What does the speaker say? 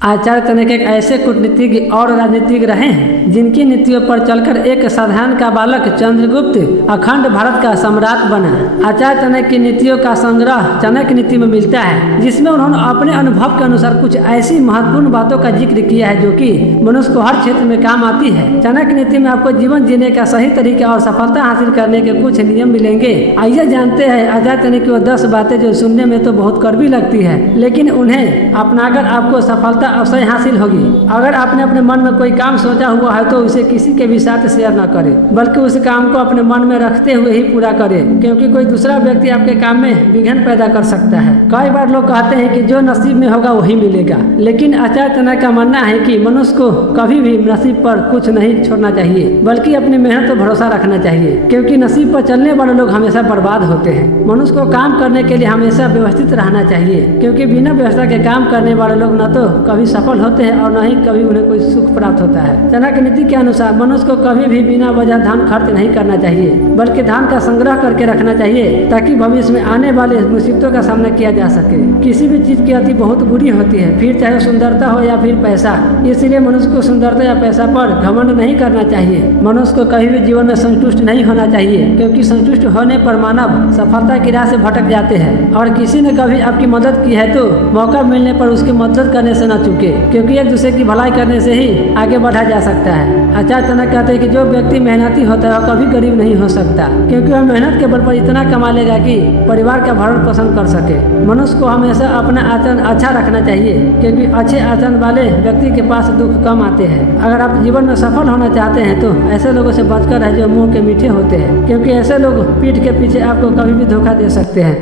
आचार्य चाणक्य एक ऐसे कूटनीतिज्ञ और राजनीतिज्ञ रहे हैं जिनकी नीतियों पर चलकर एक साधारण का बालक चंद्रगुप्त अखंड भारत का सम्राट बना। आचार्य चाणक्य की नीतियों का संग्रह चाणक्य नीति में मिलता है, जिसमें उन्होंने अपने अनुभव के अनुसार कुछ ऐसी महत्वपूर्ण बातों का जिक्र किया है जो कि मनुष्य को हर क्षेत्र में काम आती है। चाणक्य नीति में आपको जीवन जीने का सही तरीका और सफलता हासिल करने के कुछ नियम मिलेंगे। आइए जानते हैं आचार्य चाणक्य की वो 10 बातें जो सुनने में तो बहुत कड़वी लगती है, लेकिन उन्हें अपनाकर आपको सफलता अवश्य हासिल होगी। अगर आपने अपने मन में कोई काम सोचा हुआ है तो उसे किसी के भी साथ शेयर न करें, बल्कि उस काम को अपने मन में रखते हुए ही पूरा करें, क्योंकि कोई दूसरा व्यक्ति आपके काम में विघ्न पैदा कर सकता है। कई बार लोग कहते हैं कि जो नसीब में होगा वही मिलेगा, लेकिन आचार्य चाणक्य का मानना है कि मनुष्य को कभी भी नसीब पर कुछ नहीं छोड़ना चाहिए, बल्कि अपनी मेहनत पर भरोसा रखना चाहिए, क्योंकि नसीब पर चलने वाले लोग हमेशा बर्बाद होते हैं। मनुष्य को काम करने के लिए हमेशा व्यवस्थित रहना चाहिए, क्योंकि बिना व्यवस्था के काम करने वाले लोग न तो कभी सफल होते हैं और न ही कभी उन्हें कोई सुख प्राप्त होता है। चाणक्य नीति के अनुसार मनुष्य को कभी भी बिना वजह धन खर्च नहीं करना चाहिए, बल्कि धन का संग्रह करके रखना चाहिए, ताकि भविष्य में आने वाले मुसीबतों का सामना किया जा सके। किसी भी चीज की अति बहुत बुरी होती है, फिर चाहे सुंदरता हो या फिर पैसा। इसलिए मनुष्य को सुंदरता या पैसा पर घमंड नहीं करना चाहिए। मनुष्य को कभी भी जीवन में संतुष्ट नहीं होना चाहिए, क्योंकि संतुष्ट होने पर मानव सफलता की राह से भटक जाते हैं। और किसी ने कभी आपकी मदद की है तो मौका मिलने पर उसकी मदद करने से न चूके, क्योंकि एक दूसरे की भलाई करने से ही आगे बढ़ा जा सकता है। आचार्य चाणक्य कहते हैं कि जो व्यक्ति मेहनती होता है वह कभी गरीब नहीं हो सकता, क्योंकि वह मेहनत के बल पर इतना कमा लेगा कि परिवार का भरण पोषण कर सके। मनुष्य को हमेशा अपना आचरण अच्छा रखना चाहिए, क्योंकि अच्छे आचरण वाले व्यक्ति के पास दुख कम आते हैं। अगर आप जीवन में सफल होना चाहते हैं तो ऐसे लोगों से बचकर है जो मुंह के मीठे होते हैं, क्योंकि ऐसे लोग पीठ के पीछे आपको कभी भी धोखा दे सकते हैं।